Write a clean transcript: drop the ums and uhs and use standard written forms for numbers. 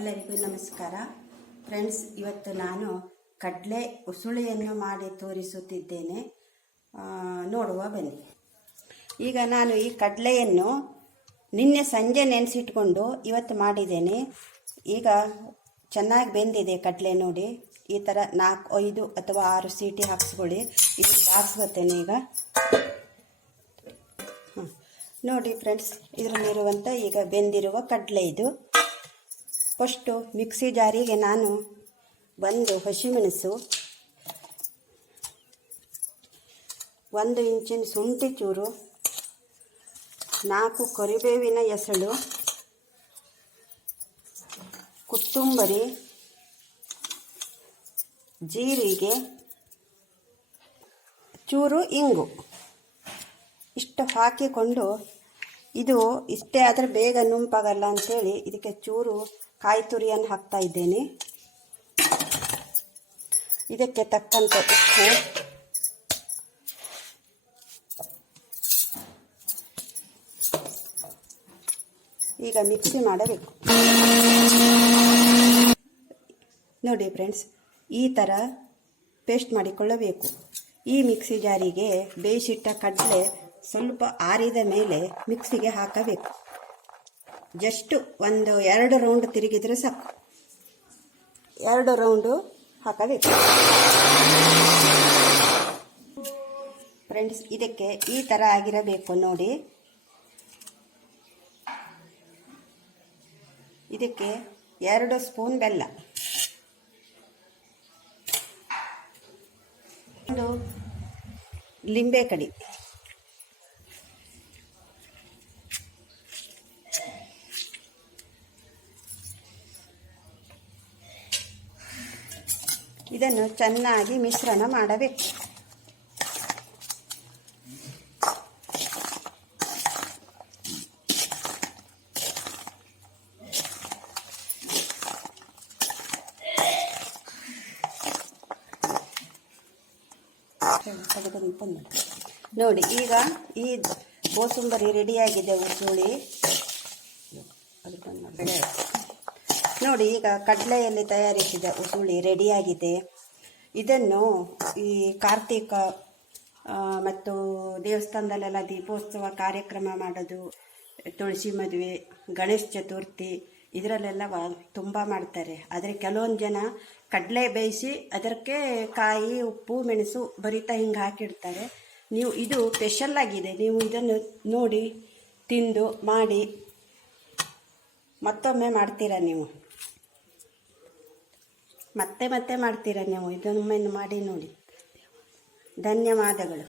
ಎಲ್ಲರಿಗೂ ನಮಸ್ಕಾರ ಫ್ರೆಂಡ್ಸ್. ಇವತ್ತು ನಾನು ಕಡಲೆ ಉಸುಳಿಯನ್ನು ಮಾಡಿ ತೋರಿಸುತ್ತಿದ್ದೇನೆ, ನೋಡುವ ಬನ್ನಿ. ಈಗ ನಾನು ಈ ಕಡಲೆಯನ್ನು ನಿನ್ನೆ ಸಂಜೆ ನೆನೆಸಿಟ್ಕೊಂಡು ಇವತ್ತು ಮಾಡಿದ್ದೇನೆ. ಈಗ ಚೆನ್ನಾಗಿ ಬೆಂದಿದೆ ಕಡಲೆ. ನೋಡಿ, ಈ ಥರ 4, 5 ಅಥವಾ 6 ಸೀಟಿ ಹಾಕ್ಸ್ಕೊಳ್ಳಿ. ಇದನ್ನು ಬಾರಿಸ್ಕೊತೇನೆ ಈಗ. ನೋಡಿ ಫ್ರೆಂಡ್ಸ್, ಇದರಲ್ಲಿರುವಂಥ ಈಗ ಬೆಂದಿರುವ ಕಡಲೆ ಇದು. ಫಸ್ಟು ಮಿಕ್ಸಿ ಜಾರಿಗೆ ನಾನು 1 ಹಸಿಮೆಣಸು, 1 ಇಂಚಿನ ಶುಂಠಿ ಚೂರು, 4 ಕರಿಬೇವಿನ ಎಸಳು, ಕೊತ್ತಂಬರಿ, ಜೀರಿಗೆ, ಚೂರು ಇಂಗು ಇಷ್ಟು ಹಾಕಿಕೊಂಡು, ಇದು ಇಷ್ಟೇ ಆದರೆ ಬೇಗ ನುಂಪಾಗಲ್ಲ ಅಂಥೇಳಿ ಇದಕ್ಕೆ ಚೂರು ಕಾಯಿ ತುರಿಯನ್ನು ಹಾಕ್ತಾ ಇದ್ದೇನೆ. ಇದಕ್ಕೆ ತಕ್ಕಂಥ ಉಪ್ಪು, ಈಗ ಮಿಕ್ಸಿ ಮಾಡಬೇಕು. ನೋಡಿ ಫ್ರೆಂಡ್ಸ್, ಈ ಥರ ಪೇಸ್ಟ್ ಮಾಡಿಕೊಳ್ಳಬೇಕು. ಈ ಮಿಕ್ಸಿ ಜಾರಿಗೆ ಬೇಯಿಸಿಟ್ಟ ಕಡಲೆ ಸ್ವಲ್ಪ ಆರಿದ ಮೇಲೆ ಮಿಕ್ಸಿಗೆ ಹಾಕಬೇಕು. ಜಸ್ಟ್ 2 ರೌಂಡ್ ತಿರುಗಿದ್ರೆ ಸಾಕು. 2 ರೌಂಡು ಹಾಕಬೇಕು ಫ್ರೆಂಡ್ಸ್. ಇದಕ್ಕೆ ಈ ಥರ ಆಗಿರಬೇಕು ನೋಡಿ. ಇದಕ್ಕೆ 2 ಸ್ಪೂನ್ ಬೆಲ್ಲ, 1 ಲಿಂಬೆ ಕಡಿ, ಇದನ್ನು ಚೆನ್ನಾಗಿ ಮಿಶ್ರಣ ಮಾಡಬೇಕು. ನೋಡಿ, ಈಗ ಈ ಕೋಸಂಬರಿ ರೆಡಿಯಾಗಿದೆ. ಉಸುಳಿ ನೋಡಿ, ಈಗ ಕಡಲೆಯಲ್ಲಿ ತಯಾರಿಸಿದ ಉಸುಳಿ ರೆಡಿಯಾಗಿದೆ. ಇದನ್ನು ಈ ಕಾರ್ತಿಕ ಮತ್ತು ದೇವಸ್ಥಾನದಲ್ಲೆಲ್ಲ ದೀಪೋತ್ಸವ ಕಾರ್ಯಕ್ರಮ ಮಾಡೋದು, ತುಳಸಿ ಮದುವೆ, ಗಣೇಶ ಚತುರ್ಥಿ ಇದರಲ್ಲೆಲ್ಲ ತುಂಬ ಮಾಡ್ತಾರೆ. ಆದರೆ ಕೆಲವೊಂದು ಜನ ಕಡಲೆ ಬೇಯಿಸಿ ಅದಕ್ಕೆ ಕಾಯಿ, ಉಪ್ಪು, ಮೆಣಸು ಬರಿತಾ ಹಿಂಗೆ ಹಾಕಿಡ್ತಾರೆ. ನೀವು ಇದು ಸ್ಪೆಷಲ್ ಆಗಿದೆ. ನೀವು ಇದನ್ನು ನೋಡಿ, ತಿಂದು, ಮಾಡಿ ಮತ್ತೊಮ್ಮೆ ಮಾಡ್ತೀರಾ ನೀವು. ಮತ್ತೆ ಮಾಡ್ತೀರಾ ನೀವು. ಇದನ್ನೊಮ್ಮೆ ಮಾಡಿ ನೋಡಿ. ಧನ್ಯವಾದಗಳು.